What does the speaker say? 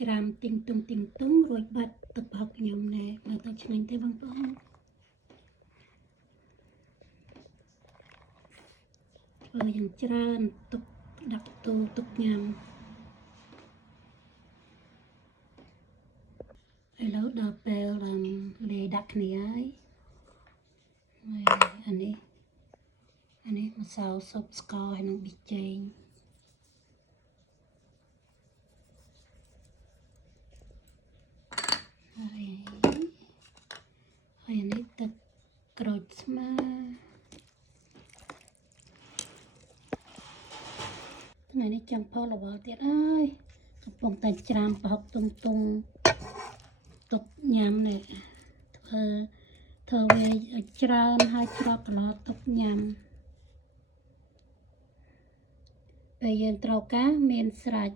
ច្រាមទៀងទុងរួចបាត់ទឹកប្រហុកខ្ញុំណែមើលទៅឆ្ងាញ់ទេបងប្អូនធ្វើយ៉ាងច្រើនទុកដាក់ទូទុកញ៉ាំឥឡូវដល់ពេលលាយដាក់គ្នាហើយអានេះម្សៅស៊ុបស្ករហើយនឹងប៊ីចេងហើយអានេះទឹកក្រូចស្មាថ្ងៃនេះចាំផលល្វល់ទៀតហើយកំពុងតែច្រាមប្រហុកទុំទុកញ៉ាំនេះធ្វើវាច្រើនហើយច្រកកន្លទុកញ៉ាំពេលយើងត្រូវការមានស្រេច